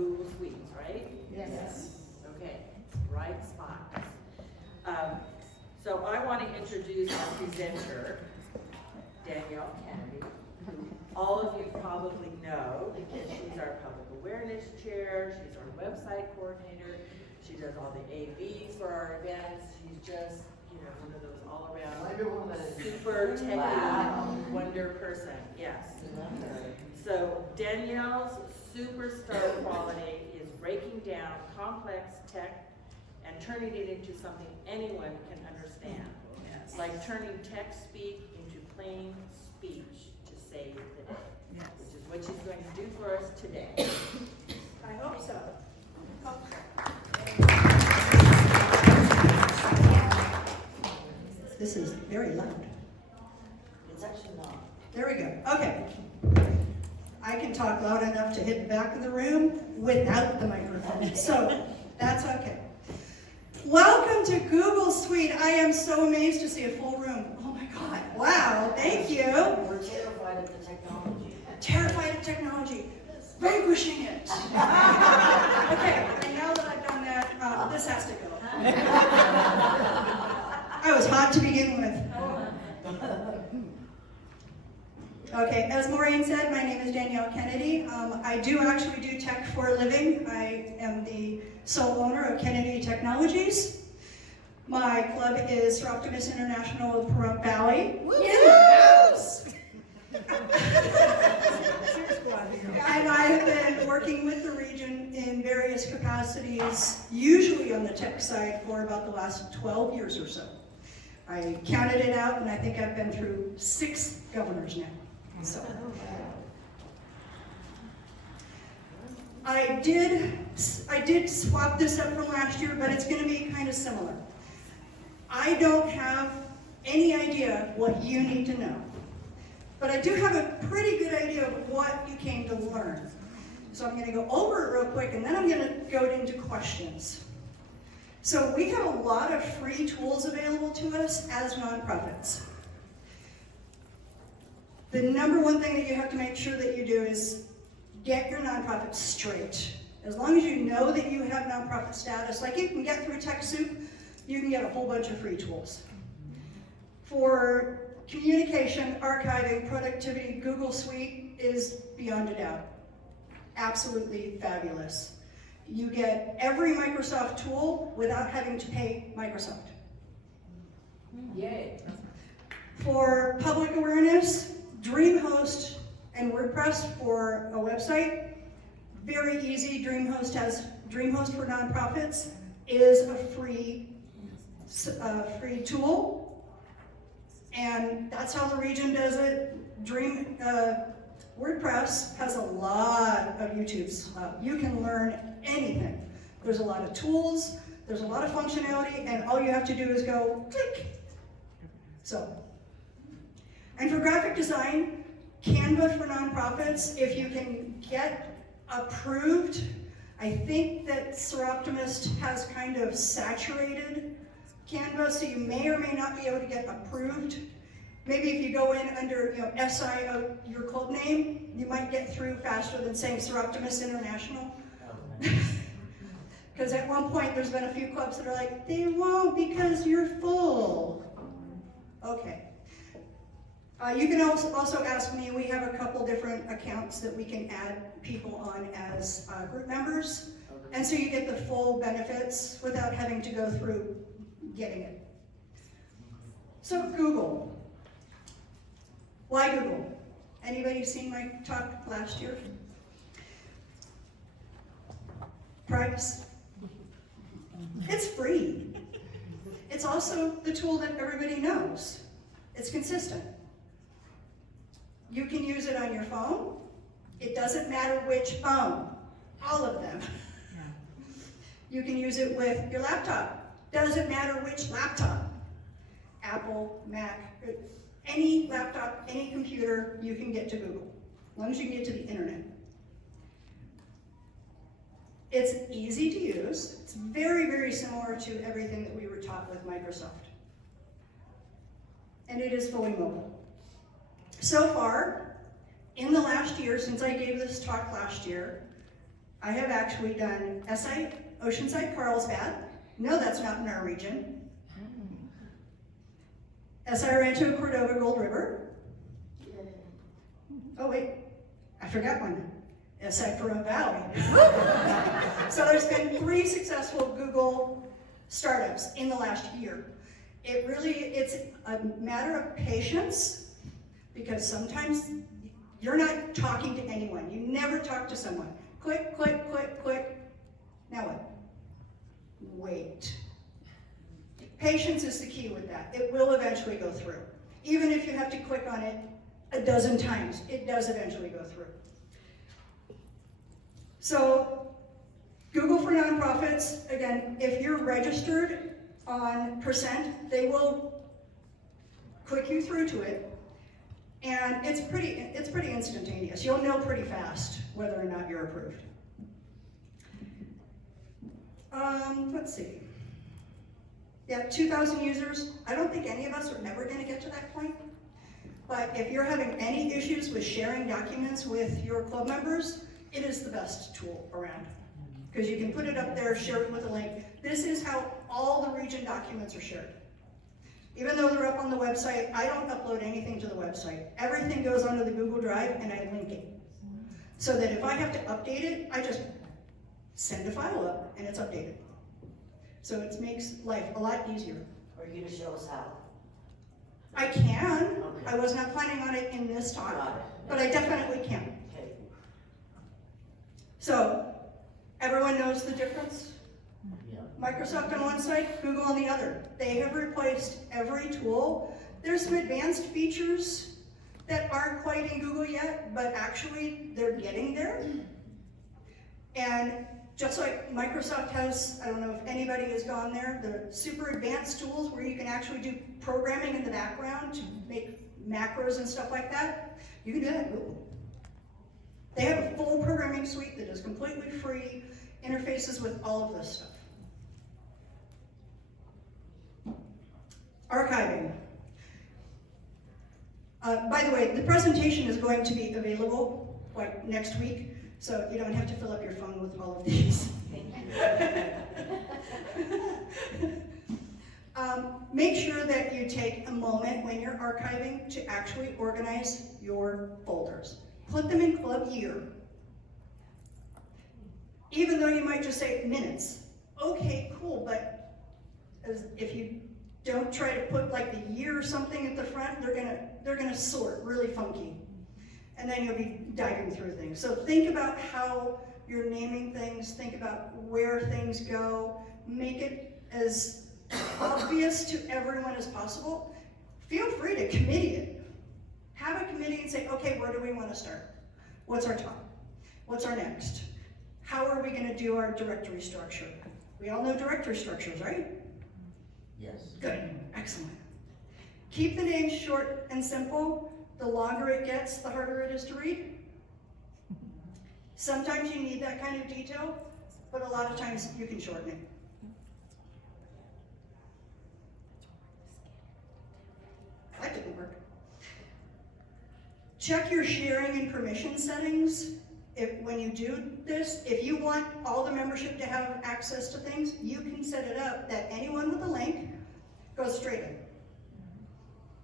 Google Suites, right? Yes. Okay, right spot. So I want to introduce our presenter, Danielle Kennedy, who all of you probably know because she's our public awareness chair, she's our website coordinator, she does all the AVs for our events, she's just, one of those all-around super techie wonder person, yes. So Danielle's superstar quality is breaking down complex tech and turning it into something anyone can understand. Yes. Like turning text speak into plain speech to save the day. Yes. Which is what she's going to do for us today. I hope so. This is very loud. It's actually not. There we go. Okay. I can talk loud enough to hit the back of the room without the microphone, so that's okay. Welcome to Google Suite. I am so amazed to see a full room. Oh my God. Wow. Thank you. We're terrified of the technology. Terrified of technology. Vanquishing it. Okay, and now that I've done that, this has to go. I was hot to begin with. Okay, as Maureen said, my name is Danielle Kennedy. I do actually do tech for a living. I am the sole owner of Kennedy Technologies. My club is Soroptimist International of Pahrump Valley. Yes! And I have been working with the region in various capacities, usually on the tech side, for about the last 12 years or so. I counted it out, and I think I've been through 6 governors now. So, I did swap this up from last year, but it's going to be kind of similar. I don't have any idea what you need to know, but I do have a pretty good idea of what you came to learn. So I'm going to go over it real quick, and then I'm going to go into questions. So we have a lot of free tools available to us as nonprofits. The number one thing that you have to make sure that you do is get your nonprofit straight. As long as you know that you have nonprofit status, like you can get through TechSoup, you can get a whole bunch of free tools. For communication, archiving, productivity, Google Suite is beyond a doubt. Absolutely fabulous. You get every Microsoft tool without having to pay Microsoft. Yay. For public awareness, DreamHost and WordPress for a website, very easy. DreamHost for nonprofits is a free tool, and that's how the region does it. WordPress has a lot of YouTubes. You can learn anything. There's a lot of tools, there's a lot of functionality, and all you have to do is go click. So. And for graphic design, Canva for nonprofits, if you can get approved, I think that Soroptimist has kind of saturated Canva, so you may or may not be able to get approved. Maybe if you go in under SI, your club name, you might get through faster than saying Soroptimist International. Because at one point there's been a few clubs that are like, they won't because you're full. Okay. You can also ask me. We have a couple different accounts that we can add people on as group members, and so you get the full benefits without having to go through getting it. So Google. Why Google? Anybody seen my talk last year? Price. It's free. It's also the tool that everybody knows. It's consistent. You can use it on your phone. It doesn't matter which phone, all of them. Yeah. You can use it with your laptop. Doesn't matter which laptop. Apple, Mac, any laptop, any computer, you can get to Google, as long as you can get to the internet. It's easy to use. It's very, very similar to everything that we were taught with Microsoft. And it is fully mobile. So far, in the last year, since I gave this talk last year, I have actually done SI Oceanside Carlsbad. No, that's not in our region. SI Rancho Cordova Gold River. Oh wait, I forgot one. SI Pahrump Valley. So there's been 3 successful Google startups in the last year. It's a matter of patience, because sometimes you're not talking to anyone. You never talk to someone. Click, click, click, click. Now what? Wait. Patience is the key with that. It will eventually go through. Even if you have to click on it a dozen times, it does eventually go through. So, Google for Nonprofits, again, if you're registered on Percent, they will click you through to it, and it's pretty instantaneous. You'll know pretty fast whether or not you're approved. Let's see. Yeah, 2,000 users. I don't think any of us are ever going to get to that point. But if you're having any issues with sharing documents with your club members, it is the best tool around. Because you can put it up there, share it with a link. This is how all the region documents are shared. Even though they're up on the website, I don't upload anything to the website. Everything goes onto the Google Drive and I link it. So that if I have to update it, I just send a file up and it's updated. So it makes life a lot easier. Are you gonna show us how? I can. Okay. I was not planning on it in this talk, Got it. but I definitely can. Okay. So, everyone knows the difference? Yeah. Microsoft on one side, Google on the other. They have replaced every tool. There's some advanced features that aren't quite in Google yet, but actually they're getting there. And just like Microsoft has, I don't know if anybody has gone there, the super advanced tools where you can actually do programming in the background to make macros and stuff like that, you can do that in Google. They have a full programming suite that is completely free, interfaces with all of this stuff. Archiving. By the way, the presentation is going to be available like next week, so you don't have to fill up your phone with all of these. Make sure that you take a moment when you're archiving to actually organize your folders. Put them in club year. Even though you might just say minutes. Okay, cool, but if you don't try to put like the year or something at the front, they're gonna sort really funky. And then you'll be diving through things. So think about how you're naming things, think about where things go, make it as obvious to everyone as possible. Feel free to committee it. Have a committee and say, okay, where do we want to start? What's our top? What's our next? How are we going to do our directory structure? We all know directory structures, right? Yes. Good, excellent. Keep the names short and simple. The longer it gets, the harder it is to read. Sometimes you need that kind of detail, but a lot of times you can shorten it. That didn't work. Check your sharing and permission settings. When you do this, if you want all the membership to have access to things, you can set it up that anyone with a link goes straight in.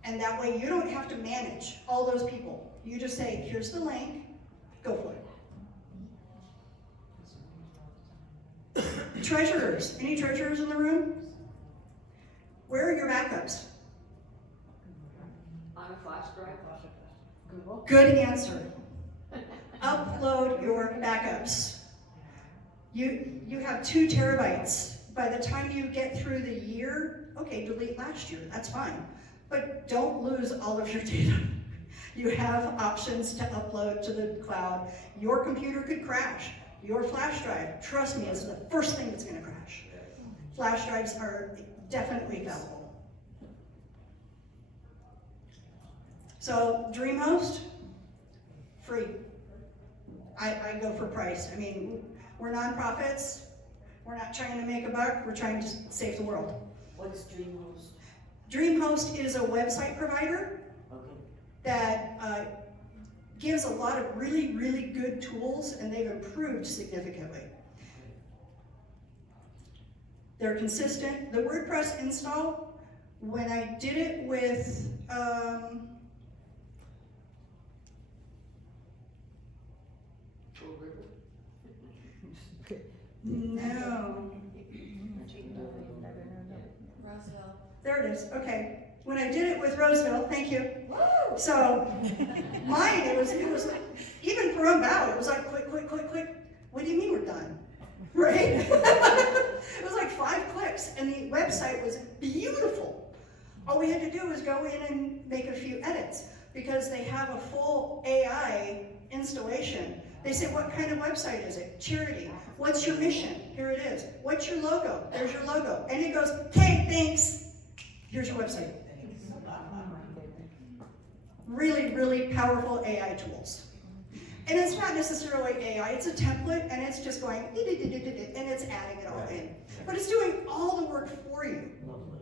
And that way you don't have to manage all those people. You just say, here's the link, go for it. Treasurers, any treasurers in the room? Where are your backups? On a flash drive. Google. Good answer. Upload your backups. You have 2 terabytes. By the time you get through the year, okay, delete last year, that's fine. But don't lose all of your data. You have options to upload to the cloud. Your computer could crash. Your flash drive, trust me, is the first thing that's gonna crash. Flash drives are definitely fallible. So, DreamHost, free. I go for price. I mean, we're nonprofits. We're not trying to make a buck. We're trying to save the world. What's DreamHost? DreamHost is a website provider Okay. that gives a lot of really, really good tools, and they've improved significantly. They're consistent. The WordPress install, when I did it with, no. Roswell. There it is, okay. When I did it with Roseville, thank you. So, mine, it was even for Unbound, it was like, click, click, click, click. What do you mean we're done? Right? It was like 5 clicks, and the website was beautiful. All we had to do was go in and make a few edits, because they have a full AI installation. They say, what kind of website is it? Charity. What's your mission? Here it is. What's your logo? There's your logo. And it goes, okay, thanks. Here's your website. Really, really powerful AI tools. And it's not necessarily AI, it's a template, and it's just going, and it's adding it all in. But it's doing all the work for you. Lovely.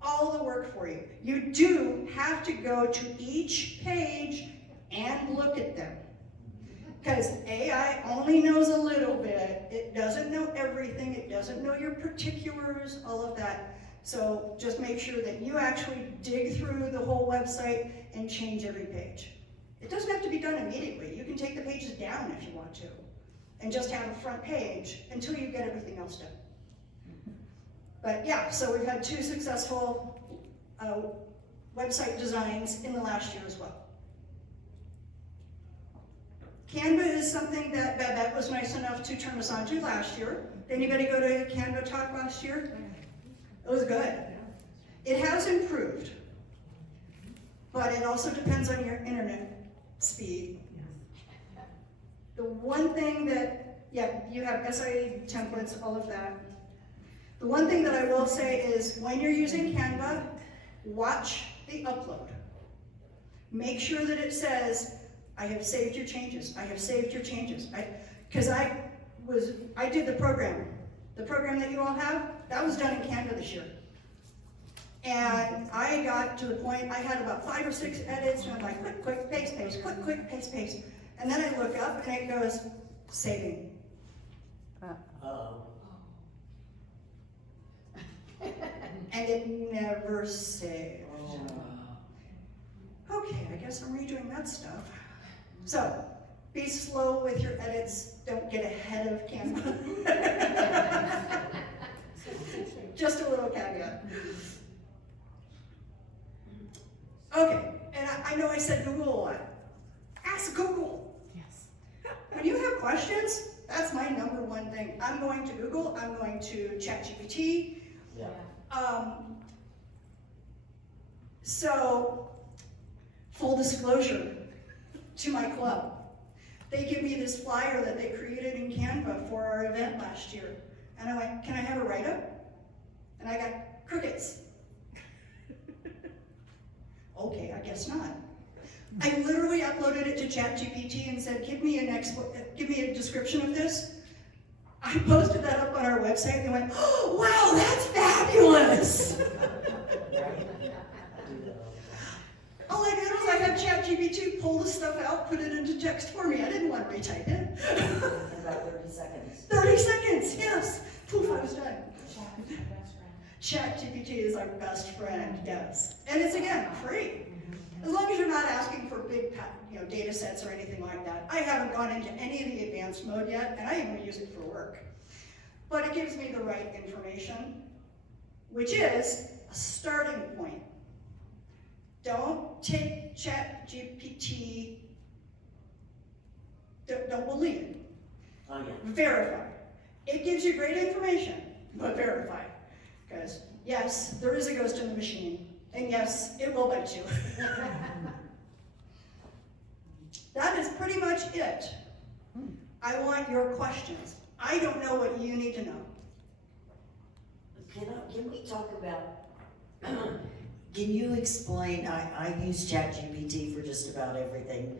All the work for you. You do have to go to each page and look at them. Because AI only knows a little bit. It doesn't know everything. It doesn't know your particulars, all of that. So just make sure that you actually dig through the whole website and change every page. It doesn't have to be done immediately. You can take the pages down if you want to, and just have a front page until you get everything else done. But yeah, so we've had 2 successful website designs in the last year as well. Canva is something that Babette was nice enough to turn us on to last year. Did anybody go to Canva talk last year? It was good. It has improved, but it also depends on your internet speed. The one thing that, yeah, you have SIA templates, all of that. The one thing that I will say is when you're using Canva, watch the upload. Make sure that it says, I have saved your changes. I have saved your changes. Because I did the program. The program that you all have, that was done in Canva this year. And I got to the point, I had about 5 or 6 edits, and I'm like, click, click, paste, paste, click, click, paste, paste. And then I look up, and it goes, saving. And it never saved. Okay, I guess I'm redoing that stuff. So, be slow with your edits. Don't get ahead of Canva. Just a little caveat. Okay, and I know I said Google a lot. Ask Google. Yes. When you have questions, that's my #1 thing. I'm going to Google, I'm going to ChatGPT. Yeah. So, full disclosure to my club. They give me this flyer that they created in Canva for our event last year. And I went, can I have a write-up? And I got crickets. Okay, I guess not. I literally uploaded it to ChatGPT and said, give me a description of this. I posted that up on our website and they went, oh, wow, that's fabulous. All I did was I had ChatGPT pull the stuff out, put it into text for me. I didn't want to retype it. About 30 seconds. 30 seconds, yes. Poof, I was done. Chat is my best friend. ChatGPT is our best friend, yes. And it's, again, free. As long as you're not asking for big data sets or anything like that. I haven't gone into any of the advanced mode yet, and I even use it for work. But it gives me the right information, which is a starting point. Don't take ChatGPT, don't believe it. Oh, yeah. Verify. It gives you great information, but verify. Because yes, there is a ghost in the machine, and yes, it will bite you. That is pretty much it. I want your questions. I don't know what you need to know. Can we talk about, can you explain, I use ChatGPT for just about everything,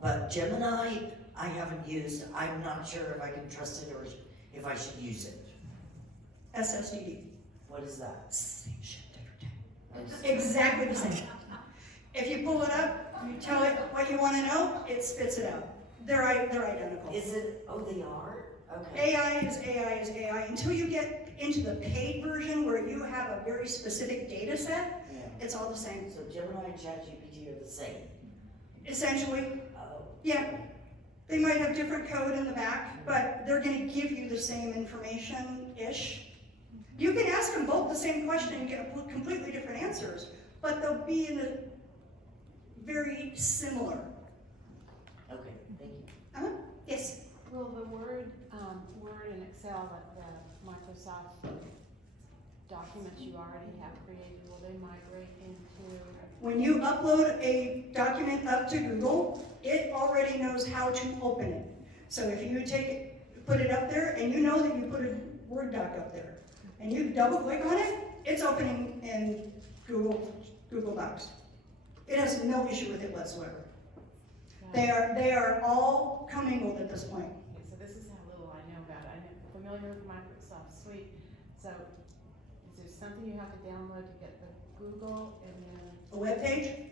but Gemini, I haven't used. I'm not sure if I can trust it or if I should use it. SSDD. What is that? Same shit, different day. Exactly the same. If you pull it up, You tell it what you wanna know, it spits it out. They're identical. Is it, oh, they are? Okay. AI is AI is AI, until you get into the paid version where you have a very specific data set, Yeah. it's all the same. So Gemini and ChatGPT are the same? Essentially, Oh. yeah. They might have different code in the back, but they're gonna give you the same information-ish. You can ask them both the same question and get completely different answers, but they'll be in a very similar. Okay, thank you. Yes. Will the Word and Excel, like the Microsoft documents you already have created, will they migrate into? When you upload a document up to Google, it already knows how to open it. So if you take it, put it up there, and you know that you put a Word doc up there, and you double click on it, it's opening in Google Docs. It has no issue with it whatsoever. They are all commingled at this point. Okay, so this is how little I know about it. I'm familiar with Microsoft Suite. So is there something you have to download to get the Google and then? A web page,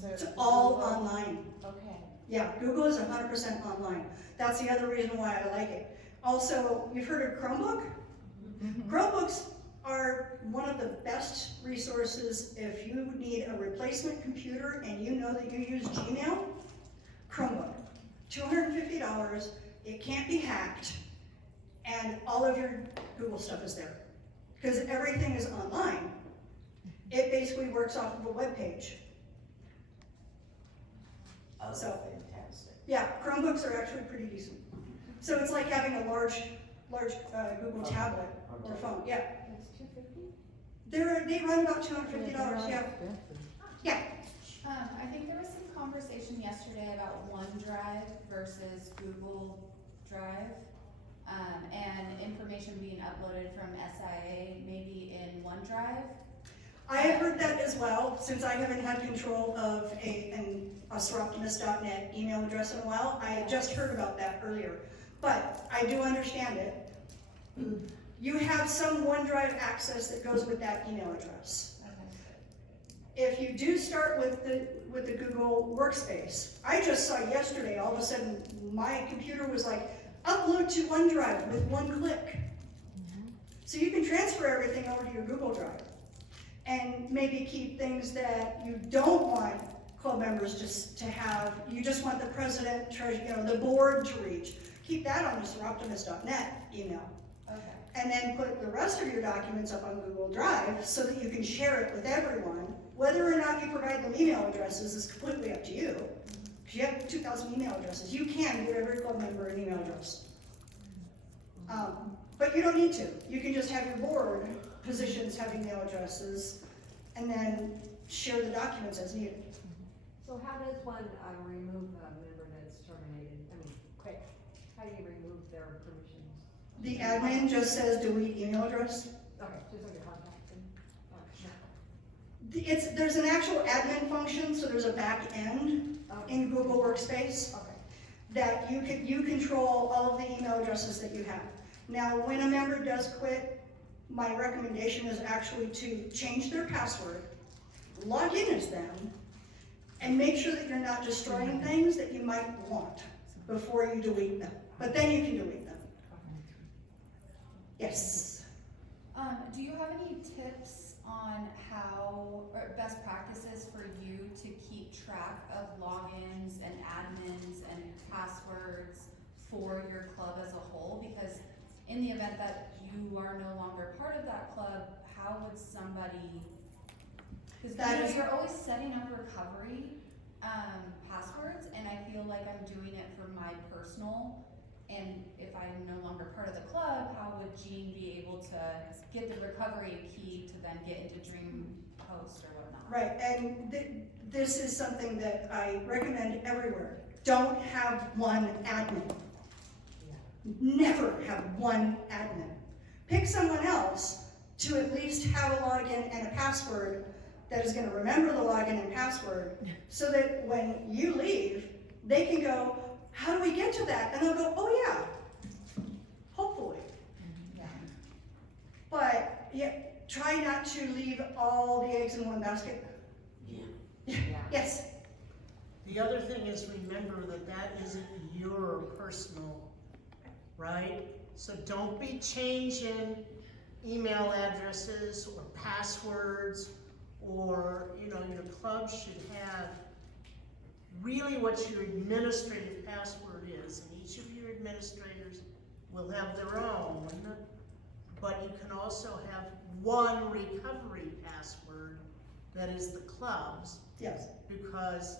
So it's all online. Okay. Yeah, Google is 100% online. That's the other reason why I like it. Also, you've heard of Chromebook? Chromebooks are one of the best resources if you need a replacement computer and you know that you use Gmail. Chromebook, $250, it can't be hacked, and all of your Google stuff is there. Because everything is online. It basically works off of a web page. Oh, So- fantastic. Yeah, Chromebooks are actually pretty decent. So it's like having a large Google tablet or phone, yeah. It's $250? They run about $250, yeah. Yeah, I think there was some conversation yesterday about OneDrive versus Google Drive, and information being uploaded from SIA maybe in OneDrive. I have heard that as well, since I haven't had control of a Soroptimist.net email address in a while. I just heard about that earlier, but I do understand it. You have some OneDrive access that goes with that email address. If you do start with the Google Workspace, I just saw yesterday, all of a sudden, my computer was like, upload to OneDrive with one click. So you can transfer everything over to your Google Drive and maybe keep things that you don't want club members to have. You just want the president, the board to reach. Keep that on the Soroptimist.net email. Okay. And then put the rest of your documents up on Google Drive so that you can share it with everyone. Whether or not you provide them email addresses is completely up to you. If you have 2,000 email addresses, you can give every club member an email address. But you don't need to. You can just have your board positions have email addresses and then share the documents as needed. So how does one remove a member that's terminated? I mean, quick, how do you remove their permissions? The admin just says delete email address. Okay, just like a contact them? There's an actual admin function, so there's a back end in Google Workspace Okay. that you control all of the email addresses that you have. Now, when a member does quit, my recommendation is actually to change their password, log in as them, and make sure that you're not destroying things that you might want before you delete them. But then you can delete them. Yes. Do you have any tips on or best practices for you to keep track of logins and admins and passwords for your club as a whole? Because in the event that you are no longer part of that club, how would somebody, because you're always setting up recovery passwords, and I feel like I'm doing it for my personal, and if I'm no longer part of the club, how would Jean be able to get the recovery key to then get into DreamHost or whatnot? Right, and this is something that I recommend everywhere. Don't have one admin. Never have one admin. Pick someone else to at least have a login and a password that is going to remember the login and password so that when you leave, they can go, how do we get to that? And they'll go, oh yeah, hopefully. But yeah, try not to leave all the eggs in one basket. Yeah. Yes. The other thing is, remember that that isn't your personal, right? So don't be changing email addresses or passwords, or, you know, your club should have really what your administrative password is, and each of your administrators will have their own, but you can also have one recovery password that is the club's, Yes, because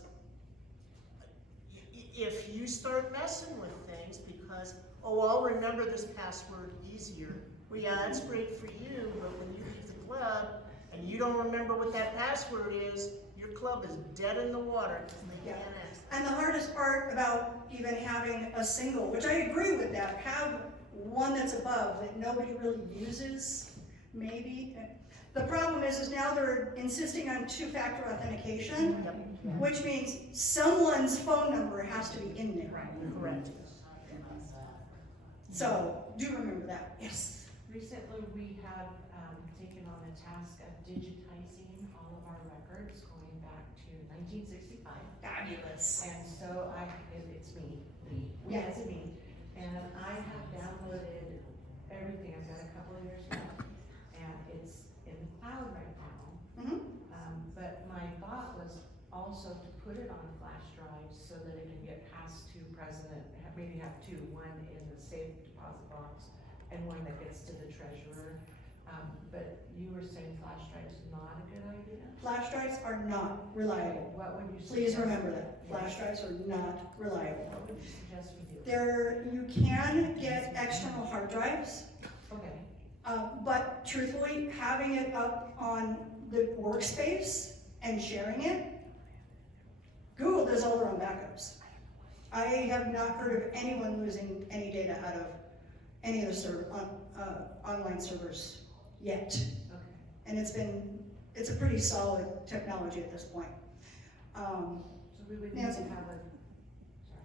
if you start messing with things because, oh, I'll remember this password easier, well, yeah, that's great for you, but when you leave the club and you don't remember what that password is, your club is dead in the water because they Yeah. can't access. and the hardest part about even having a single, which I agree with that, have one that's above that nobody really uses, maybe. The problem is now they're insisting on two-factor authentication, which means someone's phone number has to be in there. Correct. So, do remember that, yes. Recently, we have taken on the task of digitizing all of our records going back to 1965. Fabulous. And so it's me, we Yeah. as a me, and I have downloaded everything. I've got a couple of years left, and it's in the cloud right now. Mhm. But my thought was also to put it on flash drives so that it can get passed to president, maybe have two, one in the safe deposit box and one that gets to the treasurer. But you were saying flash drives not a good idea? Flash drives are not reliable. What would you suggest? Please remember that. Flash drives are not reliable. What would you suggest we do? You can get external hard drives, Okay, but truthfully, having it up on the workspace and sharing it, Google does all their own backups. I have not heard of anyone losing any data out of any of the online servers yet. okay. And it's a pretty solid technology at this point. So we would need Nancy? to have a, sorry.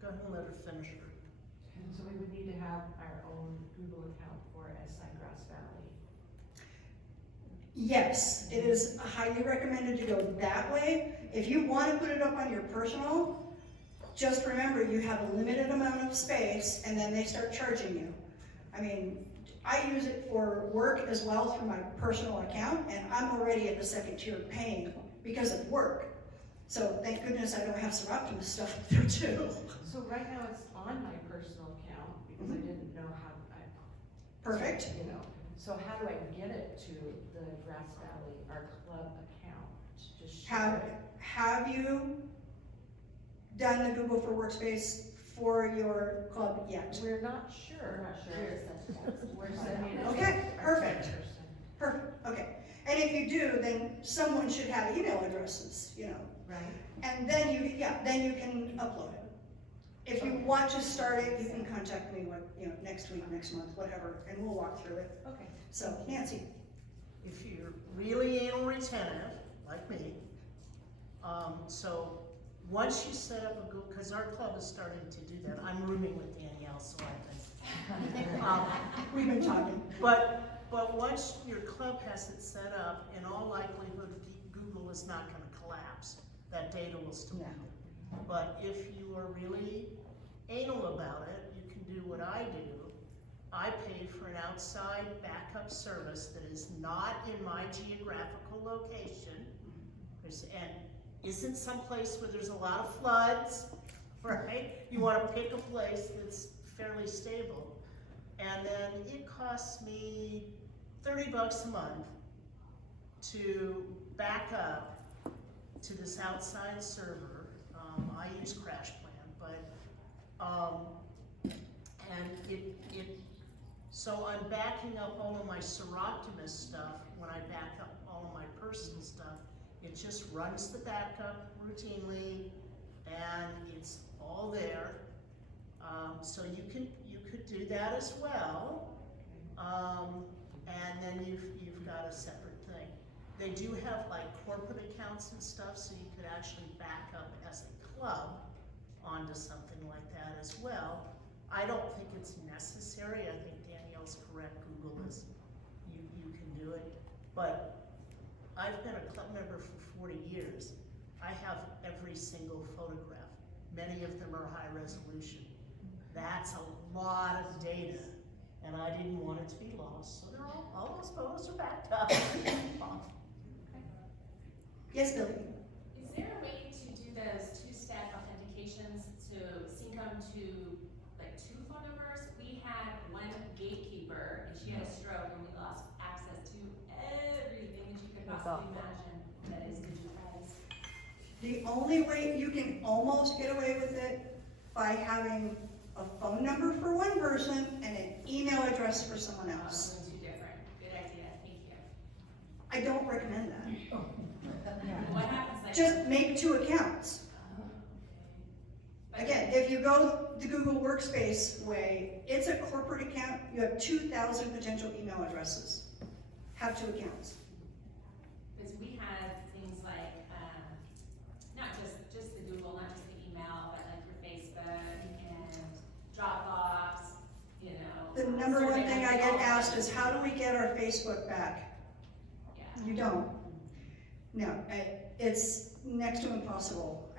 Go ahead and let her finish her. So we would need to have our own Google account for SI Grass Valley. Yes, it is highly recommended to go that way. If you want to put it up on your personal, just remember you have a limited amount of space and then they start charging you. I mean, I use it for work as well through my personal account, and I'm already at the second tier paying because of work. So thank goodness I don't have Soroptimist stuff up there too. So right now it's on my personal account because I didn't know how Perfect. You know, so how do I get it to the Grass Valley, our club account? Just share it? Have you done the Google for Workspace for your club yet? We're not sure. We're sending it. Okay, to our perfect. person. Perfect, okay. And if you do, then someone should have email addresses, you know, Right? and then you can upload it. If you want to start it, you can contact me, next week, next month, whatever, and we'll walk through it. Okay. So, Nancy, If you're really anal retentive, like me, so once you set up a Google, because our club is starting to do that. I'm rooming with Danielle, so I can. we've been talking. But once your club has it set up, in all likelihood, Google is not gonna collapse. That data will still be there. But if you are really anal about it, you can do what I do. I pay for an outside backup service that is not in my geographical location. And isn't someplace where there's a lot of floods, right? You wanna pick a place that's fairly stable. And then it costs me $30 a month to back up to this outside server. I use CrashPlan, so I'm backing up all of my Soroptimist stuff. When I back up all of my personal stuff, it just runs the backup routinely, and it's all there. So you could do that as well. And then you've got a separate thing. They do have like corporate accounts and stuff, so you could actually back up as a club onto something like that as well. I don't think it's necessary. I think Danielle's correct. Google is, you can do it. But I've been a club member for 40 years. I have every single photograph. Many of them are high resolution. That's a lot of data, and I didn't want it to be lost, so all those photos are backed up. Yes, Billy? Is there a way to do those two-step authentications to sync them to like 2 phone numbers? We had one gatekeeper and she had a stroke and we lost access to everything that you could possibly imagine that is digitized. The only way you can almost get away with it by having a phone number for one person and an email address for someone else. Two different. Good idea. Thank you. I don't recommend that. What happens like? Just make 2 accounts. Again, if you go the Google Workspace way, it's a corporate account. You have 2,000 potential email addresses. Have 2 accounts. Because we had things like, not just the Google, not just the email, but like your Facebook and Dropbox, you know. The number one survey thing I numbers, get all asked that. is, how do we get our Facebook back? Yeah. You don't. No, it's next to impossible.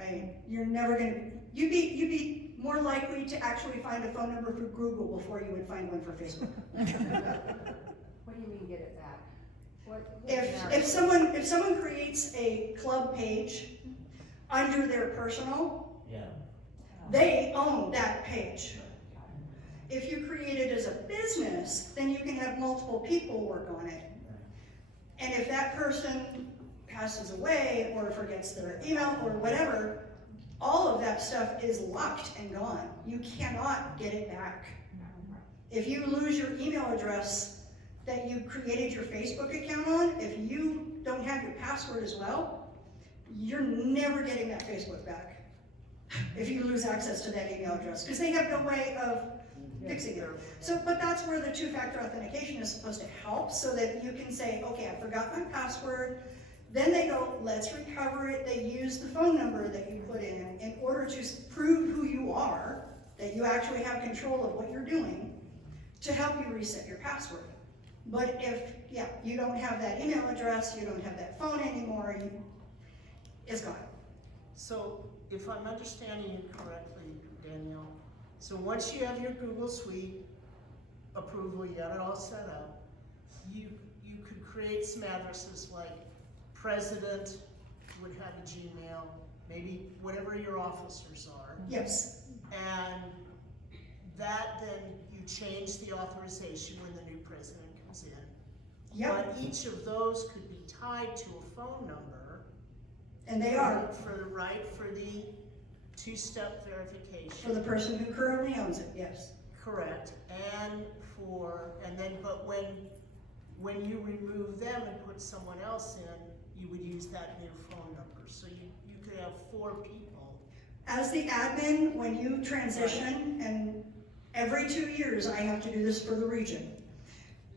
You're never gonna, you'd be more likely to actually find a phone number for Google before you would find one for Facebook. What do you mean get it back? What? If someone creates a club page under their personal, Yeah. they own that page. If you create it as a business, then you can have multiple people work on it. And if that person passes away or forgets their email or whatever, all of that stuff is locked and gone. You cannot get it back. If you lose your email address that you created your Facebook account on, if you don't have your password as well, you're never getting that Facebook back. If you lose access to that email address, because they have no way of fixing it. So, but that's where the 2-factor authentication is supposed to help, so that you can say, okay, I forgot my password. Then they go, let's recover it. They use the phone number that you put in order to prove who you are, that you actually have control of what you're doing, to help you reset your password. But if, you don't have that email address, you don't have that phone anymore, it's gone. So, if I'm understanding you correctly, Danielle, so once you have your Google Suite approval, you got it all set up, you could create some addresses like president would have a Gmail, maybe whatever your officers are. Yes. And that then you change the authorization when the new president comes in. Yep. But each of those could be tied to a phone number. And they are, For the 2-step verification. for the person who currently owns it, yes. Correct, but when you remove them and put someone else in, you would use that new phone number, so you could have 4 people. As the admin, when you transition, and every 2 years I have to do this for the region,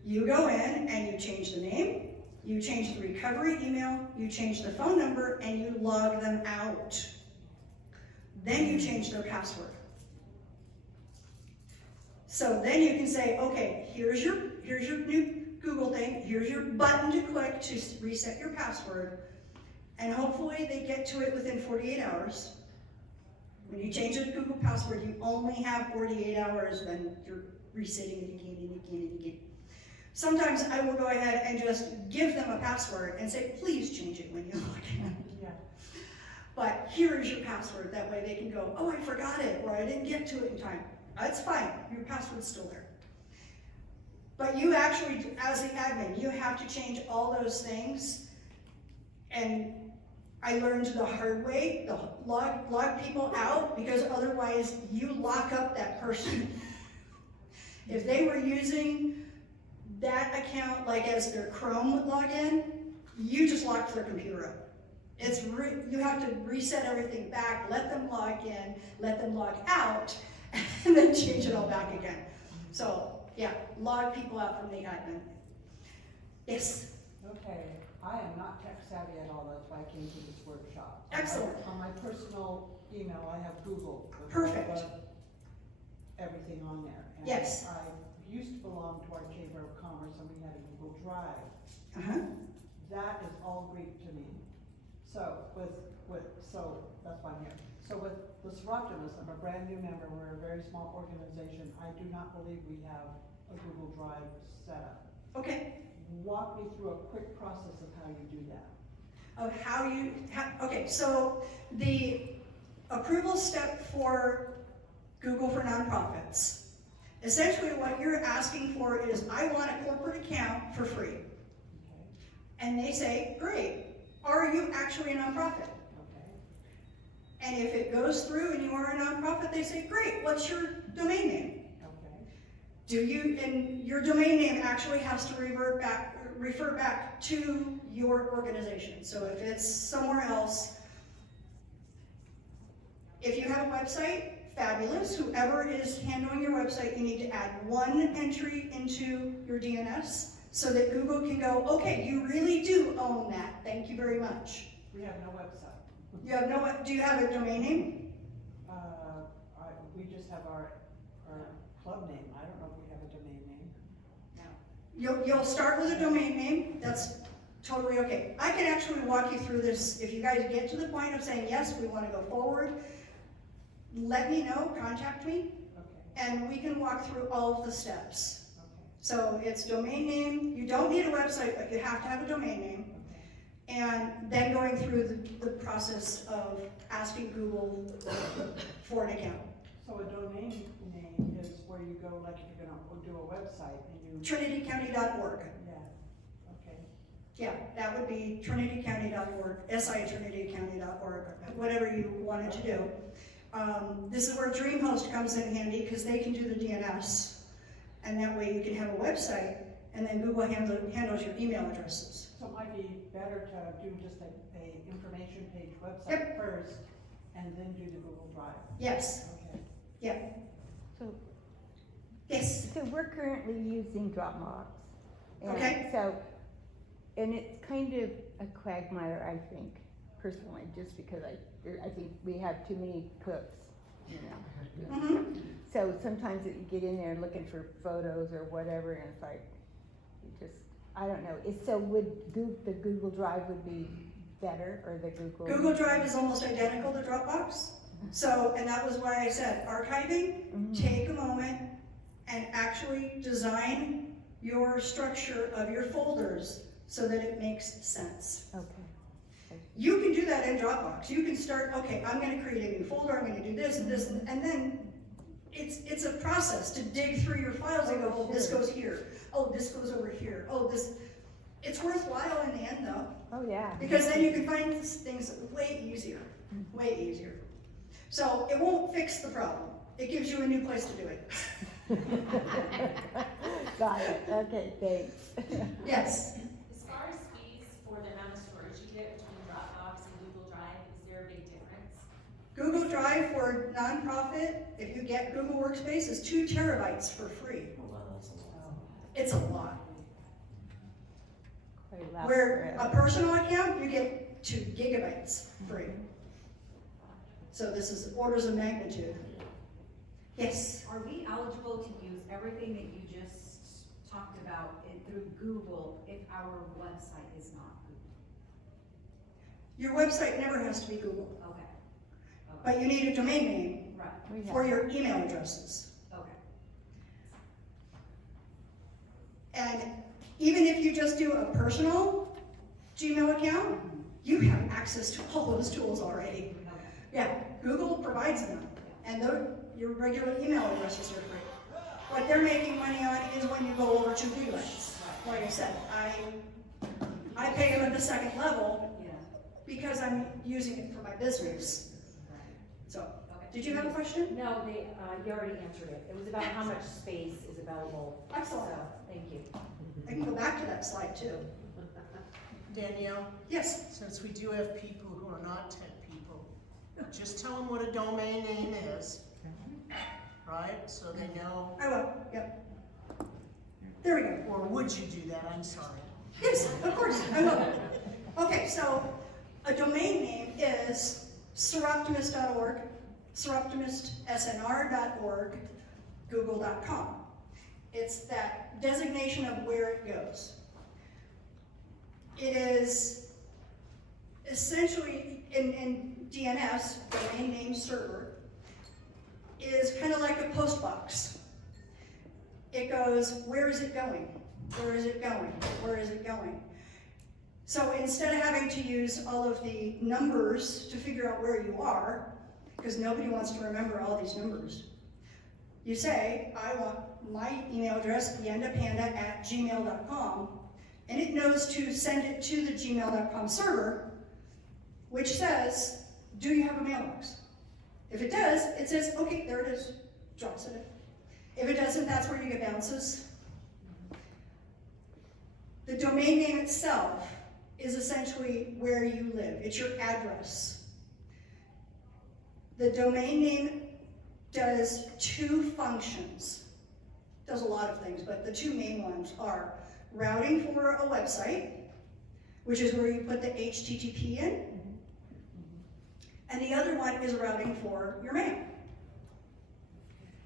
you go in and you change the name, you change the recovery email, you change the phone number, and you log them out. Then you change their password. So then you can say, okay, here's your new Google thing, here's your button to click to reset your password, and hopefully they get to it within 48 hours. When you change the Google password, you only have 48 hours, then you're resetting it again and again and again. Sometimes I will go ahead and just give them a password and say, please change it when you log in. Yeah. But here is your password, that way they can go, oh, I forgot it, or I didn't get to it in time. That's fine, your password's still there. But you actually, as the admin, you have to change all those things. And I learned the hard way, log people out, because otherwise you lock up that person. If they were using that account like as their Chrome login, you just locked their computer up. You have to reset everything back, let them log in, let them log out, and then change it all back again. So, yeah, log people out from the admin. Yes? Okay, I am not tech savvy at all, that's why I came to this workshop. Excellent. On my personal email, I have Google. with Perfect. all the- Everything on there. And Yes. I used to belong to our Chamber of Commerce and we had a Google Drive. Uh-huh. That is all Greek to me. So that's why I'm here. So with the Soroptimist, I'm a brand new member, we're a very small organization. I do not believe we have a Google Drive set up. Okay, Walk me through a quick process of how you do that. of how you, okay, so the approval step for Google for Nonprofits, essentially what you're asking for is, I want a corporate account for free. Okay? And they say, great, are you actually a nonprofit? Okay? And if it goes through and you are a nonprofit, they say, great, what's your domain name? Okay? And your domain name actually has to refer back to your organization. So if it's somewhere else, if you have a website, fabulous. Whoever is handling your website, you need to add one entry into your DNS so that Google can go, okay, you really do own that. Thank you very much. We have no website. You have no, do you have a domain name? We just have our club name. I don't know if we have a domain name. You'll start with a domain name. That's totally okay. I can actually walk you through this. If you guys get to the point of saying, yes, we want to go forward, let me know, contact me, Okay. and we can walk through all of the steps. Okay. So it's domain name. You don't need a website, but you have to have a domain name. Okay. And then going through the process of asking Google for an account. So a domain name is where you go, like if you're gonna do a website and you. TrinityCounty.org. Yeah, okay. Yeah, that would be trinitycounty.org, si.trinitycounty.org, whatever you wanted to do. This is where DreamHost comes in handy because they can do the DNS. And that way you can have a website and then Google handles your email addresses. So it might be better to do just a information page website Yep. first and then do the Google Drive. Yes, Okay. yeah, So, yes, so we're currently using Dropbox. And Okay. So, and it's kind of a quagmire, I think, personally, just because I think we have too many cooks, you know. Mhm. So sometimes you get in there looking for photos or whatever, and it's like, you just, I don't know. So would the Google Drive would be better, or the Google? Google Drive is almost identical to Dropbox. So, and that was why I said archiving, Mhm. take a moment and actually design your structure of your folders so that it makes sense. Okay. You can do that in Dropbox. You can start, okay, I'm gonna create a new folder, I'm gonna do this and this, and then it's a process to dig through your files and go, oh, this Sure. goes here, oh, this goes over here, oh, this, it's worthwhile in the end though, Oh, yeah. because then you can find things way easier, way easier. So it won't fix the problem. It gives you a new place to do it. Got it. Okay, thanks. Yes. As far as fees for the amount of storage you get between Dropbox and Google Drive, is there a big difference? Google Drive for nonprofit, if you get Google Workspace, is 2 terabytes for free. Well, that's a lot. It's a lot. Quite a lot Where for a personal account, you get 2 gigabytes free. So this is orders of magnitude. Yes. Are we eligible to use everything that you just talked about through Google if our website is not Google? Your website never has to be Google, Okay. but you need a domain name Right, We for have- your email addresses. okay. And even if you just do a personal Gmail account, you have access to all those tools already. Okay. Yeah, Google provides them, and your regular email addresses are free. What they're making money on is when you go over 2 gigabytes. Like I said, I pay them at the second level Yeah. because I'm using it for my business. Right. So, Okay. did you have a question? No, you already answered it. It was about how much space is available. Excellent. So, thank you. I can go back to that slide too. Danielle, Yes, since we do have people who are not tech people, just tell them what a domain name is, right? So they know, I will, yep. There we go. or would you do that? I'm sorry. Yes, of course, I will. Okay, so a domain name is Soroptimist.org, SoroptimistSNR.org, Google.com. It's that designation of where it goes. It is essentially, in DNS, domain name server, is kind of like a post box. It goes, where is it going? Where is it going? Where is it going? So instead of having to use all of the numbers to figure out where you are, because nobody wants to remember all these numbers, you say, I want my email address, yendapanda@gmail.com, and it knows to send it to the gmail.com server, which says, do you have a mailbox? If it does, it says, okay, there it is, drops it in. If it doesn't, that's where you get bounces. The domain name itself is essentially where you live. It's your address. The domain name does two functions. Does a lot of things, but the two main ones are routing for a website, which is where you put the HTTP in, and the other one is routing for your mail.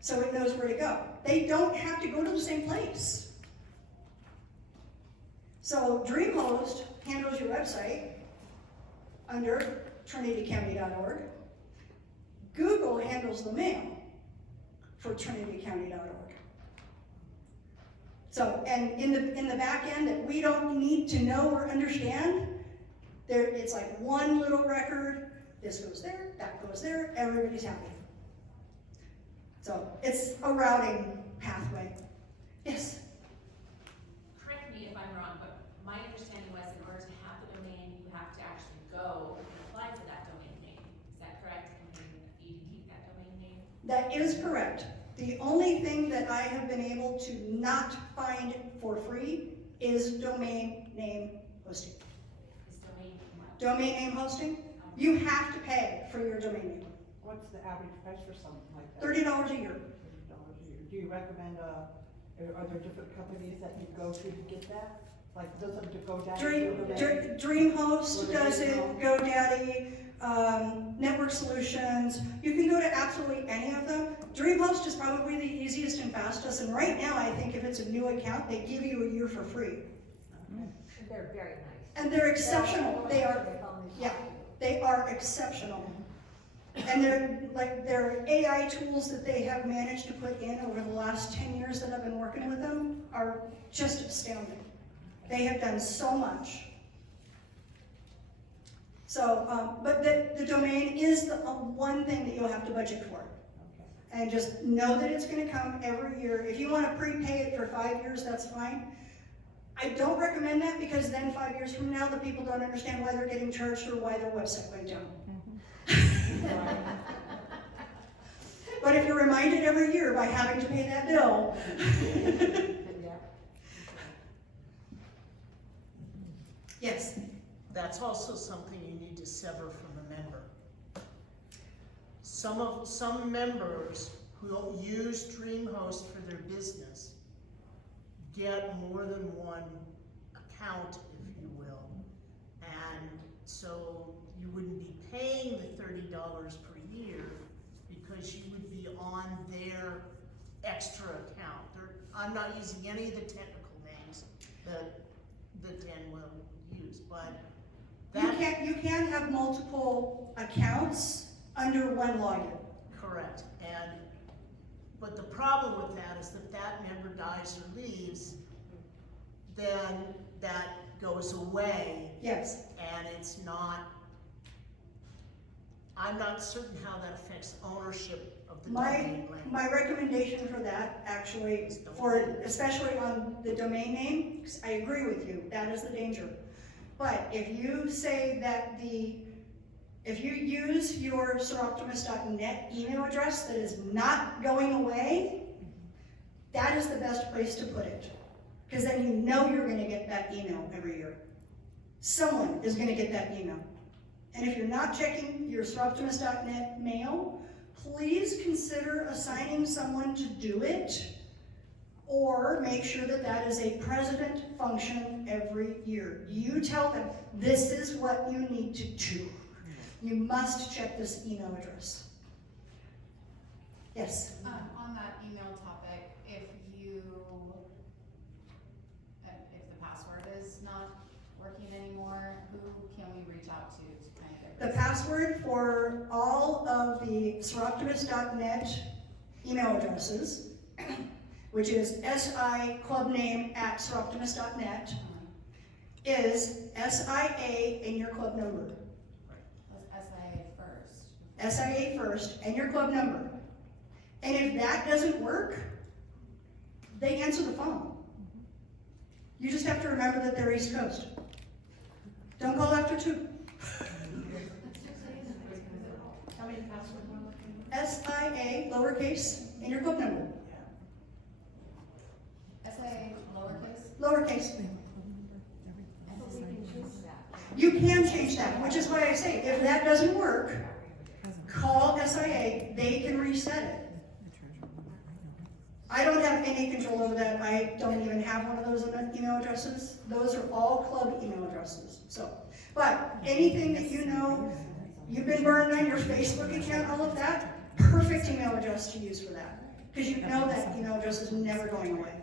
So it knows where to go. They don't have to go to the same place. So DreamHost handles your website under trinitycounty.org. Google handles the mail for trinitycounty.org. So, and in the back end that we don't need to know or understand, it's like one little record. This goes there, that goes there, everybody's happy. So it's a routing pathway. Yes? Correct me if I'm wrong, but my understanding was in order to have the domain, you have to actually go and apply for that domain name. Is that correct? And you can keep that domain name? That is correct. The only thing that I have been able to not find for free is domain name hosting. Is domain name what? Domain name hosting, you have to pay for your domain name. What's the average price for something like that? $30 a year. $30 a year. Do you recommend, are there different companies that you go to get that? Like, does it go down? DreamHost does it, GoDaddy, Network Solutions. You can go to absolutely any of them. DreamHost is probably the easiest and fastest, and right now I think if it's a new account, they give you a year for free. They're very nice. And they're exceptional. They are, yeah, they are exceptional. And their AI tools that they have managed to put in over the last 10 years that I've been working with them are just astounding. They have done so much. So, but the domain is the one thing that you'll have to budget for. And just know that it's going to come every year. If you want to prepay it for 5 years, that's fine. I don't recommend that because then 5 years from now, the people don't understand why they're getting charged or why their website went down. But if you're reminded every year by having to pay that bill. Yes. That's also something you need to sever from a member. Some members who use DreamHost for their business get more than one account, if you will. And so you wouldn't be paying the $30 per year because you would be on their extra account. I'm not using any of the technical names that Dan will use, but You can't have multiple accounts under one login. Correct. But the problem with that is that member dies or leaves, then that goes away. Yes. And it's not, I'm not certain how that affects ownership of the domain name. My recommendation for that, actually, especially on the domain name, 'cause I agree with you, that is the danger. But if you say that if you use your Soroptimist.net email address that is not going away, that is the best place to put it. Because then you know you're going to get that email every year. Someone is going to get that email. And if you're not checking your Soroptimist.net mail, please consider assigning someone to do it, or make sure that that is a president function every year. You tell them, this is what you need to do. You must check this email address. Yes? On that email topic, if the password is not working anymore, who can we reach out to kind of get? The password for all of the Soroptimist.net email addresses, which is SI clubname@soroptimist.net, is SIA and your club number. That's SIA first. SIA first and your club number. And if that doesn't work, they answer the phone. You just have to remember that they're East Coast. Don't call after 2. Tell me the password one more time. SIA, lowercase, and your club number. SIA lowercase? Lowercase. I thought we can choose that. You can change that, which is why I say, if that doesn't work, call SIA, they can reset it. I don't have any control over that. I don't even have one of those email addresses. Those are all club email addresses, so. But anything that you know, you've been burned on your Facebook account, all of that, perfect email address to use for that. Because you know that email address is never going away.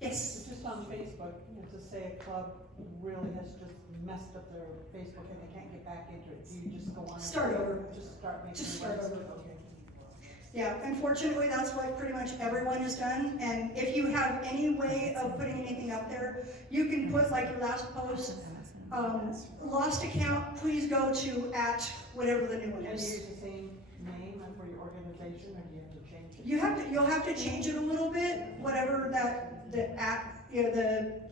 Yes? It's just on Facebook, to say a club really has just messed up their Facebook and they can't get back into it. Do you just go on? Start over. Just start making. Just start ones? over. Okay. Yeah, unfortunately, that's what pretty much everyone has done, and if you have any way of putting anything up there, you can put like your last post, lost account, please go to @whatever the new one And you is. use the same name for your organization, or do you have to change it? You'll have to change it a little bit, whatever the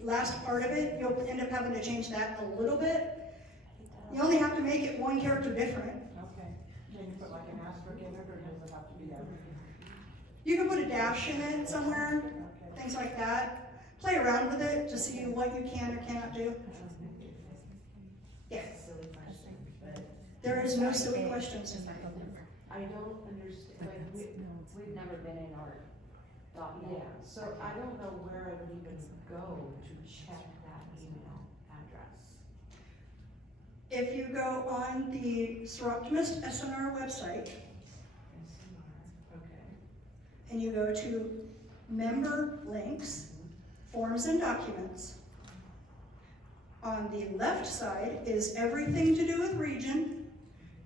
last part of it, you'll end up having to change that a little bit. You only have to make it one character different. Okay, can you put like an asterisk in it, or does it have to be a? You can put a dash in it somewhere, Okay. things like that. Play around with it to see what you can or cannot do. Yeah, Silly question, but there is no silly questions. I don't understand, like, We've never been in our yeah, so I don't know where I would even go to check that email address. If you go on the Soroptimist SNR website Okay. and you go to member links, forms and documents, on the left side is everything to do with region,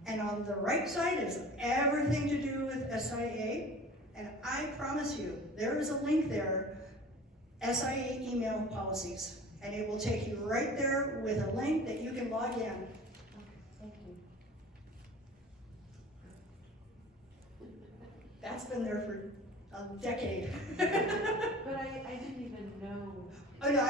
and on the right side is everything to do with SIA. And I promise you, there is a link there, SIA email policies. And it will take you right there with a link that you can log in. Thank you. That's been there for a decade. But I didn't even know. Oh, no,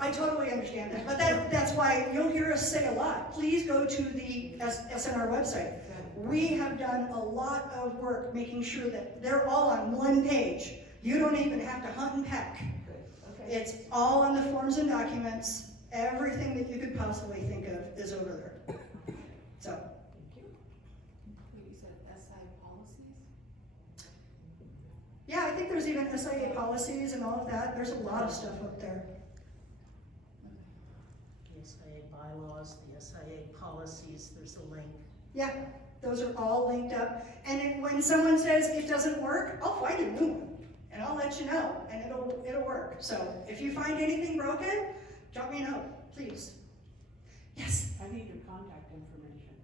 I totally understand that, but that's why you'll hear us say a lot, please go to the SNR website. We have done a lot of work making sure that they're all on one page. You don't even have to hunt and peck. Good, okay. It's all on the forms and documents. Everything that you could possibly think of is over there. So, You said SIA policies? yeah, I think there's even SIA policies and all of that. There's a lot of stuff up there. The SIA bylaws, the SIA policies, there's a link. Yeah, those are all linked up. And then when someone says it doesn't work, I'll find a new one. And I'll let you know, and it'll work. So if you find anything broken, drop me a note, please. Yes? I need your contact information.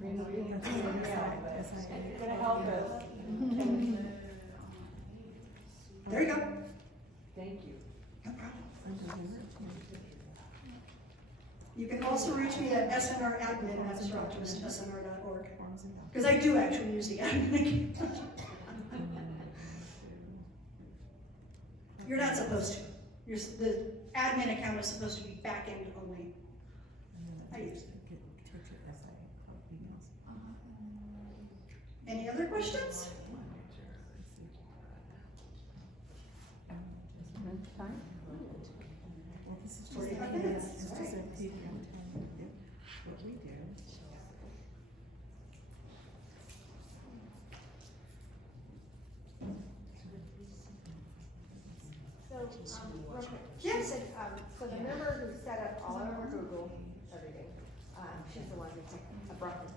You know, you can do an email, but it's gonna help us. There you go. Thank you. No problem. You can also reach me at snradmin@soroptimistsnr.org. Because I do actually use the admin account. You're not supposed to. The admin account is supposed to be back end only. I use it. Any other questions? Fine. 45 minutes. So, real quick. Yes. So the member who set up all of our Google everything, she's the one who brought this.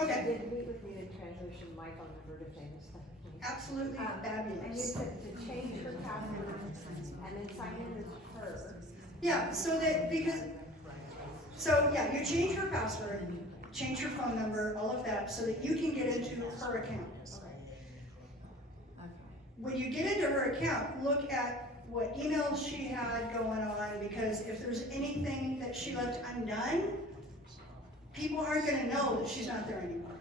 Okay. She did meet with me to transition my phone number to famous stuff. Absolutely And you fabulous. said to change her password login is her. Yeah, so that, because, so yeah, you change her password, change her phone number, all of that, so that you can get into her account. When you get into her account, look at what emails she had going on, because if there's anything that she left undone, people aren't gonna know that she's not there anymore.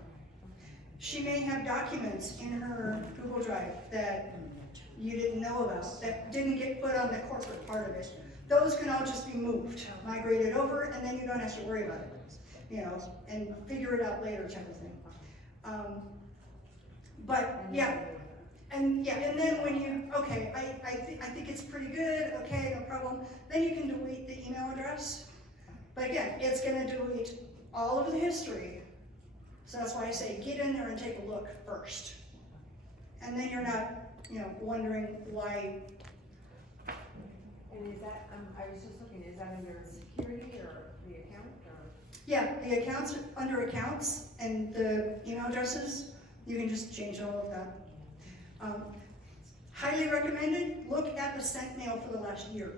She may have documents in her Google Drive that you didn't know about, that didn't get put on the corporate part of it. Those can all just be moved, migrated over, and then you don't have to worry about it, you know, and figure it out later type of thing. But yeah, and then when you, okay, I think it's pretty good, okay, no problem, then you can delete the email address. But again, it's gonna delete all of the history. So that's why I say get in there and take a look first. And then you're not, you know, wondering why. And is that, I was just looking, is that under security or the account or? Yeah, the accounts are under accounts, and the email addresses, you can just change all of that. Highly recommended, look at the sent mail for the last year.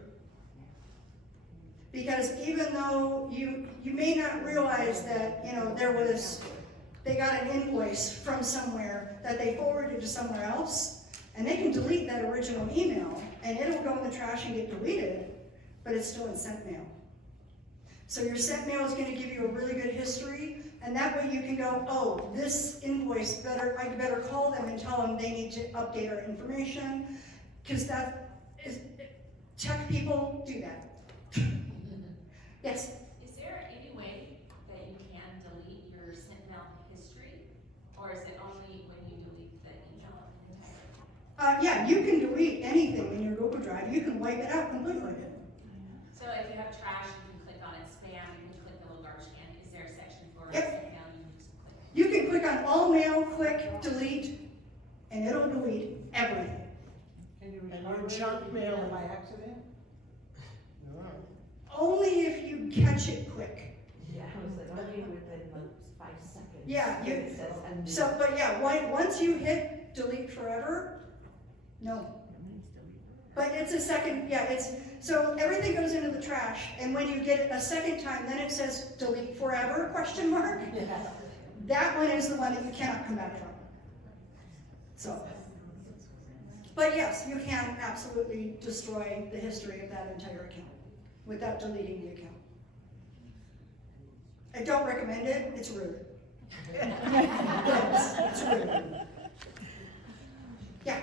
Because even though you may not realize that, you know, they got an invoice from somewhere that they forwarded to somewhere else, and they can delete that original email, and it'll go in the trash and get deleted, but it's still in sent mail. So your sent mail is gonna give you a really good history, and that way you can go, oh, this invoice, I better call them and tell them they need to update our information, because tech people do that. Yes? Is there any way that you can delete your sent mail history? Or is it only when you delete the email entirely? Yeah, you can delete anything in your Google Drive. You can wipe it out completely. So if you have trash, you can click on it, spam, you can click the little garbage can. Is there a section for Yep. sent mail? You can just click. You can click on all mail, click delete, and it'll delete everything. Can you And recover your junk it mail. by accident? Only if you catch it quick. Yeah, I was like, only within the 5 seconds. Yeah, you- It says undo. So, but yeah, once you hit delete forever, no. But it's a second, yeah, so everything goes into the trash, and when you get it a second time, then it says delete forever, question mark. Yeah. That one is the one that you cannot come back from. So, but yes, you can absolutely destroy the history of that entire account without deleting the account. I don't recommend it, it's rude. It's rude. Yeah.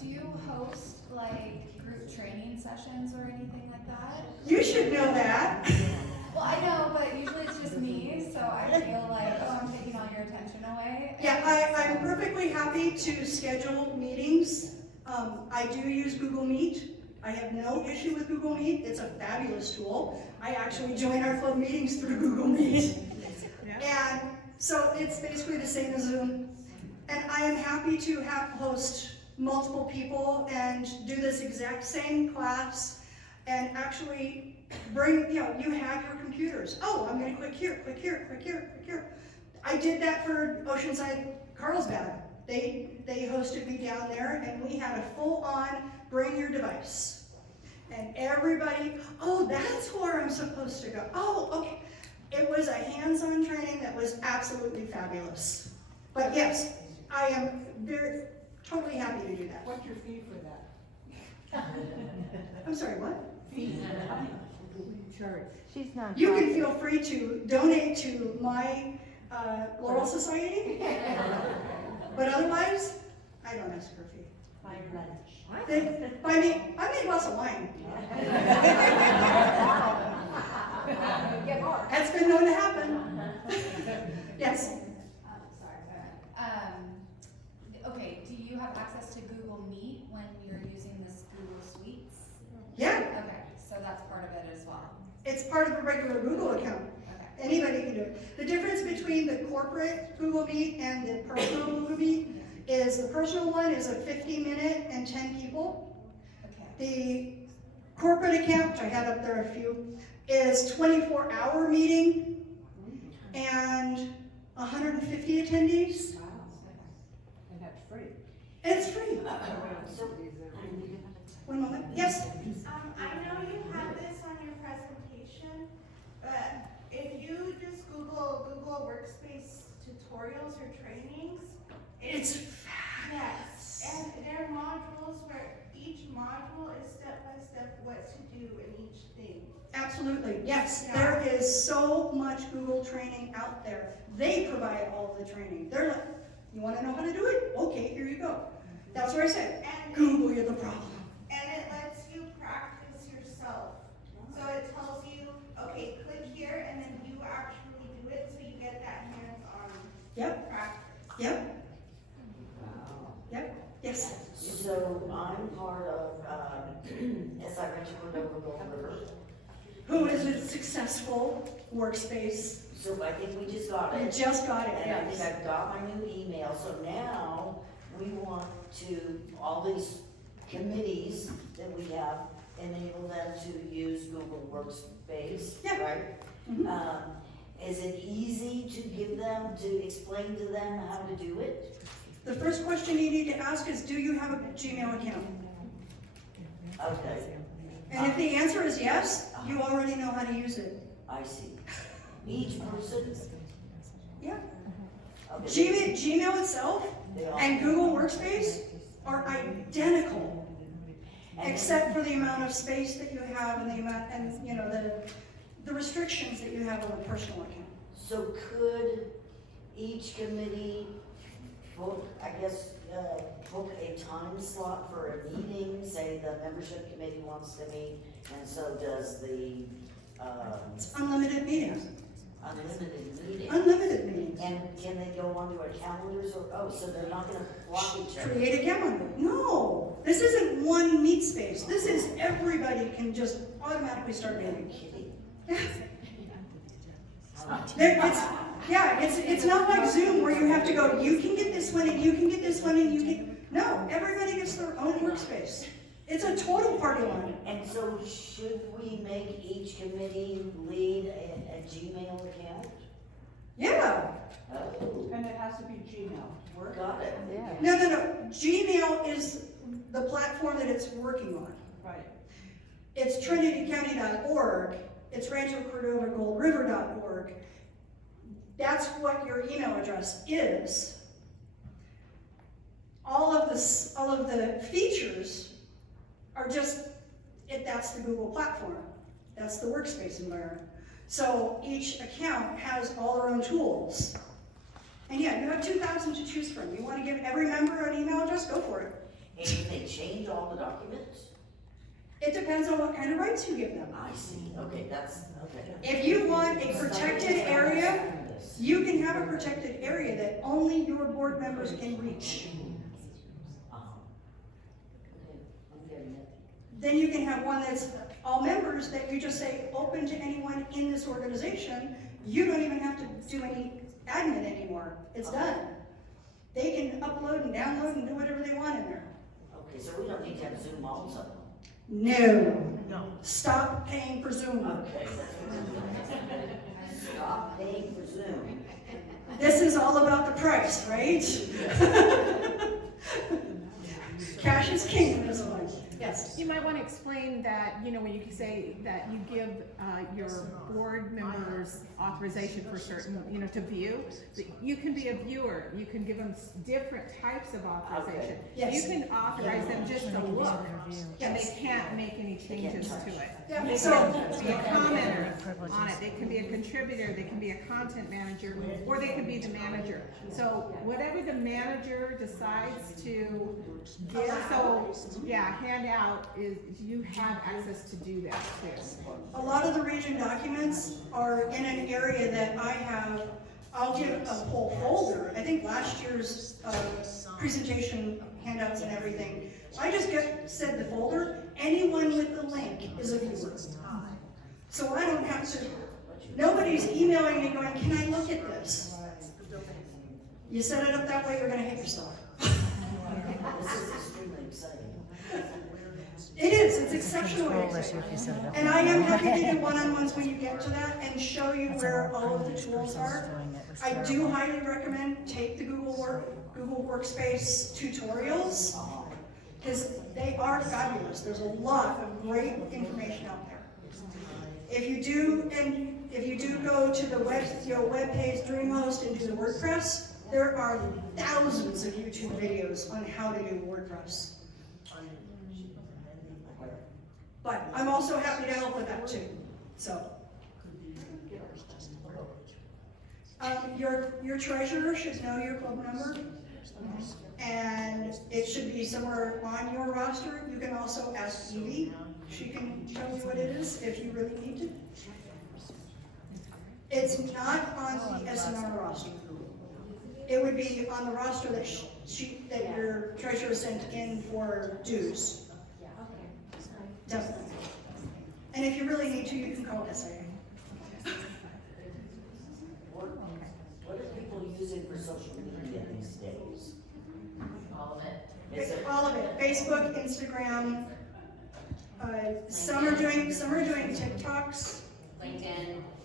Do you host like group training sessions or anything like that? You should know that. Well, I know, but usually it's just me, so I feel like, oh, I'm taking all your attention away. Yeah, I'm perfectly happy to schedule meetings. I do use Google Meet. I have no issue with Google Meet. It's a fabulous tool. I actually join our club meetings through Google Meet. And so it's basically the same as Zoom. And I am happy to host multiple people and do this exact same class and actually bring, you have your computers. Oh, I'm gonna click here, click here, click here, click here. I did that for Oceanside Carlsbad. They hosted me down there, and we had a full-on bring your device. And everybody, oh, that's where I'm supposed to go. Oh, okay. It was a hands-on training that was absolutely fabulous. But yes, I am totally happy to do that. What's your fee for that? I'm sorry, what? She's not. You can feel free to donate to my Laurel Society, but otherwise, I don't ask for a fee. Buy your lunch. I made lots of wine. Get more. That's been known to happen. Yes. Okay, do you have access to Google Meet when you're using this Google Suites? Yeah, Okay, so that's part of it as well. it's part of a regular Google account. Okay. Anybody can do it. The difference between the corporate Google Meet and the personal Google Meet is the personal one is a 50-minute and 10 people. Okay. The corporate account, which I had up there a few, is 24-hour meeting and 150 attendees. And that's free. It's free. One moment, yes? I know you have this on your presentation, but if you just Google Workspace tutorials or trainings. It's Yes, and there are modules where each module is step by step what to do in each thing. Absolutely, yes. Yeah. There is so much Google training out there. They provide all the training. They're like, you wanna know how to do it? Okay, here you go. That's what I said. And Google, you're the problem. And it lets you practice yourself. So it tells you, okay, click here, and then you actually do it, so you get that hands-on Yep, practice. yep, yep, yes. So I'm part of, as I mentioned, Cordova Gold River. Who is a successful workspace? So I think we just got We it. just got it, And I think yes. I've got my new email, so now we want to, all these committees that we have, enable them to use Google Workspace, Yeah. right? Mhm. Is it easy to give them, to explain to them how to do it? The first question you need to ask is, do you have a Gmail account? Okay, And if the answer is yes, you already know how to use it. I see. Each person, Yeah. okay, Gmail itself they all, and Google Workspace are identical, except for the amount of space that you have and the amount, and you know, the restrictions that you have on a personal account. so could each committee book, I guess, book a time slot for a meeting? Say the membership committee wants to meet, and so does the, It's unlimited meetings, unlimited meeting. unlimited meetings. And can they go onto our calendars or, oh, so they're not gonna block each other? Create a calendar. No, this isn't one meet space. This is everybody can just automatically start Are you meeting. kidding? It's not like Zoom where you have to go, you can get this one and you can get this one and you can, no, everybody gets their own workspace. It's a total party line. And so should we make each committee lead a Gmail account? Yeah. Oh, And it has to be Gmail, work? got it. Yeah. No. Gmail is the platform that it's working on. Right. It's trinitycounty.org. It's ranchocordovagoldriver.org. That's what your email address is. All of the features are just, that's the Google platform. That's the workspace environment. So each account has all their own tools. And yeah, you have 2,000 to choose from. You want to give every member an email address, go for it. And can they change all the documents? It depends on what kind of rights you give them. I see, okay, that's, okay. If you want a protected area, you can have a protected area that only your board members can reach. Okay, I'm getting it. Then you can have one that's all members that you just say, open to anyone in this organization. You don't even have to do any admin anymore. It's done. They can upload and download and do whatever they want in there. Okay, so we don't need to have Zoom also. No. No. Stop paying for Zoom. Okay. Stop paying for Zoom. This is all about the price, right? Cash is king in this one. Yes. You might want to explain that, you know, when you say that you give your board members authorization for certain, you know, to view, that you can be a viewer, you can give them different types of authorization. Okay. Yes. You can authorize them just to look, and Yes. they can't make any changes to it. Yeah, They so- can be a commenter on it, they can be a contributor, they can be a content manager, or they can be the manager. So whatever the manager decides to give, so, yeah, hand out, is you have access to do that too. A lot of the region documents are in an area that I'll give a whole folder. I think last year's presentation handouts and everything, I just said the folder, anyone with the link is a viewer. So I don't have to, nobody's emailing me going, can I look at this? You set it up that way, you're gonna hate yourself. This is extremely exciting. It is, it's exceptionally exciting. And I am happy to do one-on-ones when you get to that and show you where all of the tools are. I do highly recommend take the Google Workspace tutorials, because They are fabulous. There's a lot of great information out there. If you do go to the web page DreamHost and do the WordPress, there are thousands of YouTube videos on how to do WordPress. But I'm also happy to help with that too, so. Your treasurer should know your club number, and it should be somewhere on your roster. You can also ask Evie. She can tell you what it is if you really need to. It's not on the SNR roster. It would be on the roster that your treasurer sent in for dues. Definitely. And if you really need to, you can call SAA. What are people using for social media these days? All of it. Is it? All of it, Facebook, Instagram, some are doing TikToks,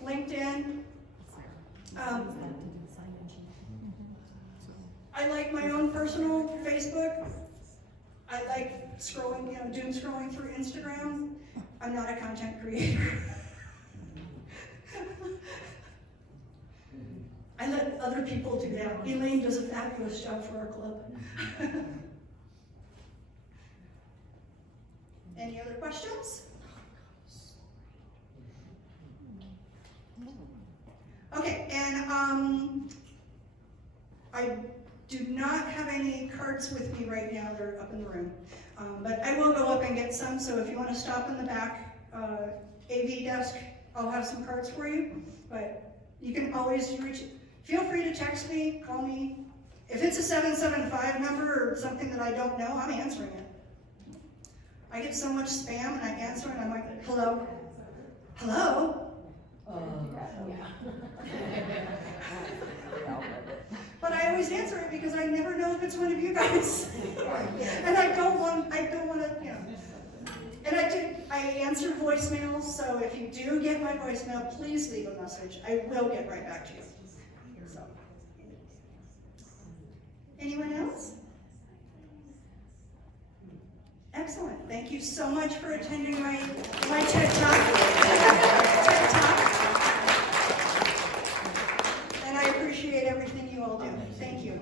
LinkedIn. I like my own personal Facebook. I like scrolling, doom scrolling through Instagram. I'm not a content creator. I let other people do that. Elaine does a fabulous job for our club. Any other questions? Okay, and I do not have any cards with me right now. They're up in the room. But I will go up and get some, so if you want to stop in the back AV desk, I'll have some cards for you. But you can always feel free to text me, call me. If it's a 775 number or something that I don't know, I'm answering it. I get so much spam and I answer and I'm like, hello? Hello? But I always answer it because I never know if it's one of you guys. And I don't want to, And I answer voicemails, so if you do get my voicemail, please leave a message. I will get right back to you. So. Anyone else? Excellent. Thank you so much for attending my TED Talk. And I appreciate everything you all do. Thank you.